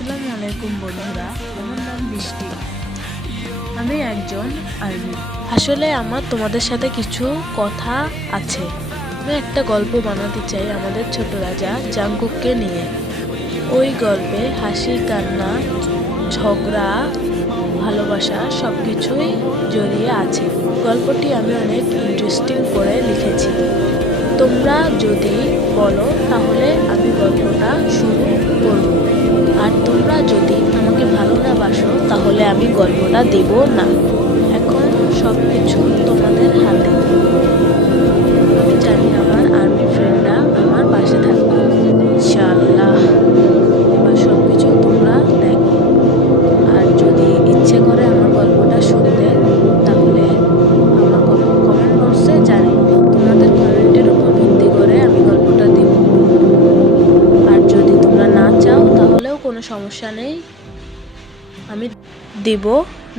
আসসালামু আলাইকুম বন্ধুরা, আমার নাম বৃষ্টি। আমি একজন আর্মি। আসলে আমার তোমাদের সাথে কিছু কথা আছে। আমি একটা গল্প বানাতে চাই আমাদের ছোট রাজা জাংকুককে নিয়ে। ওই গল্পে হাসি, কান্না, ঝগড়া, ভালোবাসা সব কিছুই জড়িয়ে আছে। গল্পটি আমি অনেক ইন্টারেস্টিং করে লিখেছি। তোমরা যদি বলো তাহলে আমি গল্পটা শুরু করব। আর তোমরা যদি আমাকে ভালো না বাসো তাহলে আমি গল্পটা দেব না। এখন সব কিছু তোমাদের হাতে। আমি জানি আমার আর্মি ফ্রেন্ডরা আমার পাশে থাকবে ইনশাআল্লাহ। এবার সব কিছু তোমরা দেখো। আর যদি ইচ্ছে করে আমার গল্পটা শুনতে তাহলে আমার কমেন্ট বক্সে জানি। তোমাদের কমেন্টের উপর ভিত্তি করে আমি গল্পটা দেব। আর যদি তোমরা না চাও তাহলেও কোনো সমস্যা নেই, আমি দেব